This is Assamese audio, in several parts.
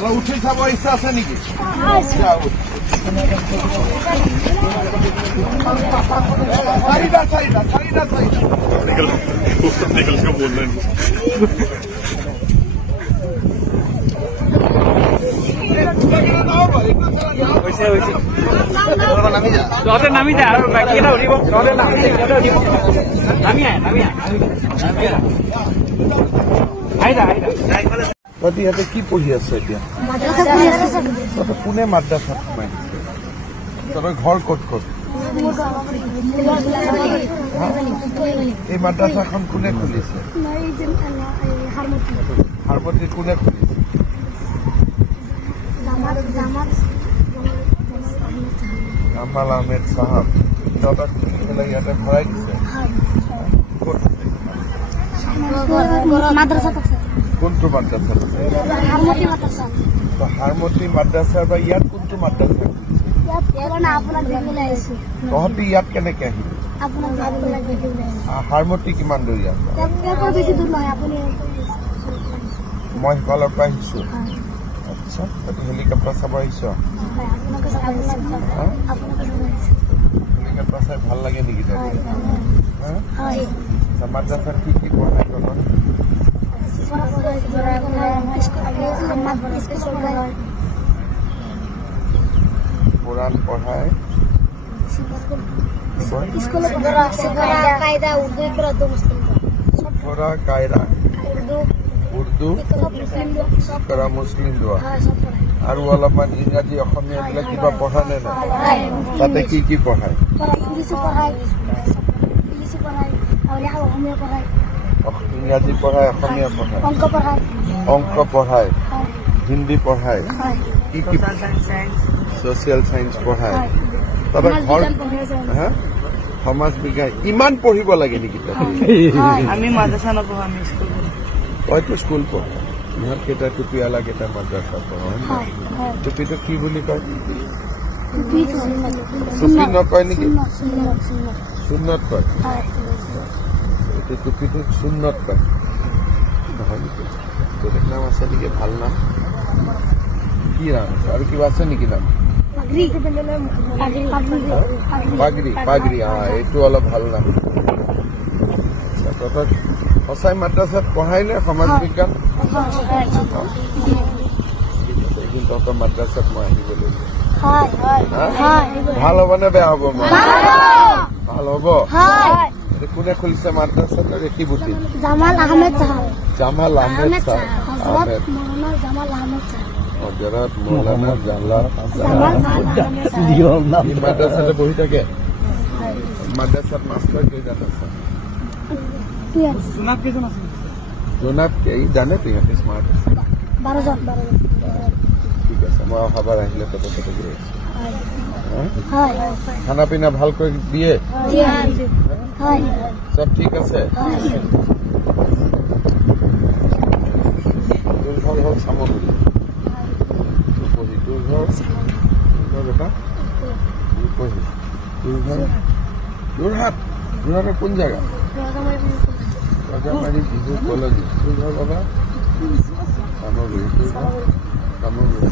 অলপ উঠি চাব ইচ্ছা আছে নেকি? নামি যায় আৰু বাকী এটা উঠিব নামি তহঁতি ইয়াতে কি পঢ়ি আছ এতিয়া? তহঁতে কোনে মাদ্ৰাছাত সোমাই দিছে? তহঁতৰ ঘৰ ক'ত ক'ত? এই মাদ্ৰাছাখন কোনে খুলিছে? হাৰমতি কোনে খুলিছে? জামাল আহমেদ চাহাব। তহঁতক ইয়াতে ভৰাই দিছে? কোনটো মাদ্ৰাছা? হাৰমতি মাদ্ৰাছা বা ইয়াত কোনটো মাদ্ৰাছা? তহঁতি ইয়াত কেনেকে আহিবি? হাৰমতি কিমান দূৰ ইয়াত? মই সিফালৰ পৰা আহিছো। আচ্ছা, তহঁতি হেলিকপ্টাৰ চাব আহিছ? হেলিকপ্টাৰ চাই ভাল লাগে নেকি? মাদ্ৰাছাত কি কি পঢ়াই তহঁতক? কোৰআন পড়ায়, কায়দা উৰ্দু কৰা মুসলিম দোয়া আৰু অলপমান ইংৰাজী অসমীয়া বিলাক কিবা পঢ়া নে নাই? তাতে কি কি পঢ়ায়? ইংৰাজী পঢ়ায়, অসমীয়া পঢ়ায়, অংক পঢ়ায়, হিন্দী পঢ়ায়, কি কি সোশিয়াল সায়েন্স পঢ়ায়? তবে ঘৰ সমাজ বিজ্ঞান ইমান পঢ়িব লাগে নেকি? আমি মাদ্ৰাছা নপঢ়ো, আমি স্কুল তইতো স্কুল পঢ়। ইহঁতকেইটা টুপিৱালা কেইটা মাদ্ৰাছা পঢ়। টুপিটো কি বুলি কয়? টুপি নকয় নেকি? সুন্নত কয়। এইটো টুপিটো সুন্নত কয় নহয় নেকি? বেলেগ নাম আছে নেকি? ভাল নাম কি নাম আছে? আৰু কিবা আছে নেকি নাম? পাগৰি। পাগৰি, এইটো অলপ ভাল নাম। তহঁতক সঁচাই মাদ্ৰাছাত পঢ়াই নে সমাজ বিজ্ঞান? এদিন তহঁতৰ মাদ্ৰাছাত মই আহিব লাগিব। ভাল হ'ব নে বেয়া হ'ব? মই ভাল হ'ব। কোনে খুলিছে মাদ্ৰাছাটো? ৰেখিবুদ্দিন জামাল আহমেদ চাহাব। হজৰত মৌলানা জালাল মাদ্ৰাছাতে বহি থাকে। মাদ্ৰাছাত মাষ্টৰ কেইজন আছে? জোনাব জানে তো ইহঁতে স্মাৰ্ট আছে। ঠিক আছে, মই অহাবাৰ আহিলে ততে গৈ আছো। খানা পিনা ভালকৈ দিয়ে? সব ঠিক আছে? তোৰ ঘৰ হ'ল চামগুৰি। তোৰ ঘৰ বেটা যোৰহাট। যোৰহাটৰ কোন জেগা? ৰজামাৰী বিজু কলনী। তোৰ ঘৰ বাবা? চামগুৰি। তোৰ ঘৰ? চামগুৰি।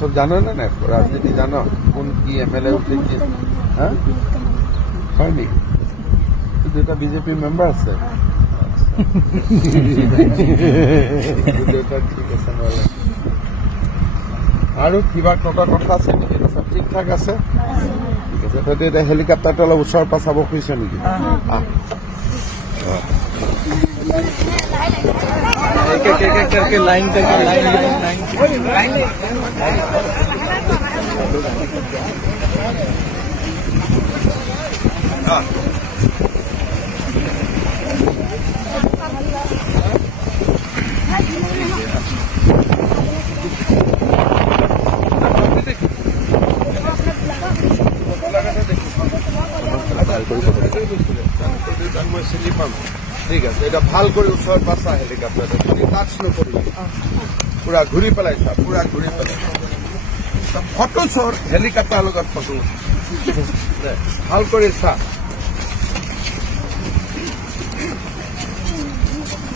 সব জানো না নাই? রাজনীতি জানো? কোন কি এমএলএ উঠে কি? হয় নেকি? দুটা বিজেপি মেম্বার আছে। ঠিক আছে নহলে আৰু কিবা কথা আছে নেকি? সব ঠিক ঠাক আছে? ঠিক আছে। তহঁতে এতিয়া হেলিকপ্টাৰটো অলপ ওচৰৰ পৰা চাব খুজিছ নেকি? লাইন মই চিনি পাম। ঠিক আছে, এটা ভাল করে ওচর পাশা হেলিকপ্টারটা তুমি টাচ নকরিবি, পুরা ঘুরি পেলাই চা, পুরা ঘুরি পেলাই ফটো চর হেলিকপ্টার লগত ফটো ভাল করে চা।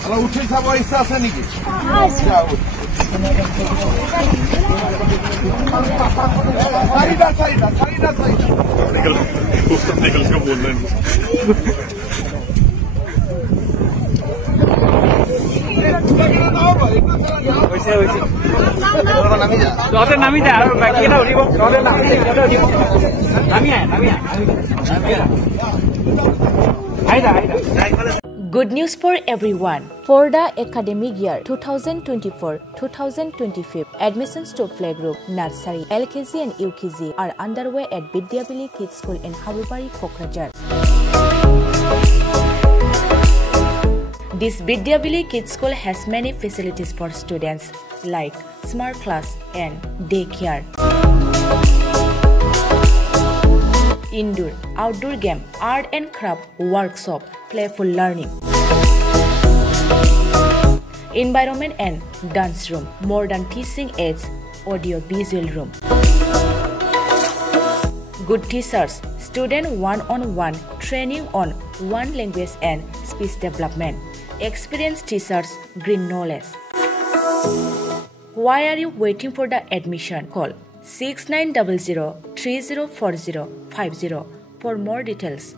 অলপ উঠি চাব ইচ্ছা আছে নেকি তহঁতে নামি যা আৰু বাকী এটা উঠিব তহঁতে উঠিব নামি Good news for everyone. For the academic year 2024-2025, admissions to playgroup, nursery, LKG and UKG are underway at Vidyavili Kids School in Habubari, Kokrajhar. This Vidyavili Kids School has many facilities for students like smart class and daycare, indoor, outdoor game, art and craft workshop, playful learning, environment and dance room, modern teaching aids, audio visual room, good teachers, student one-on-one training on one language and speech development, experienced teachers, green knowledge. Why are you waiting for the admission? Call 6900 304050 for more details.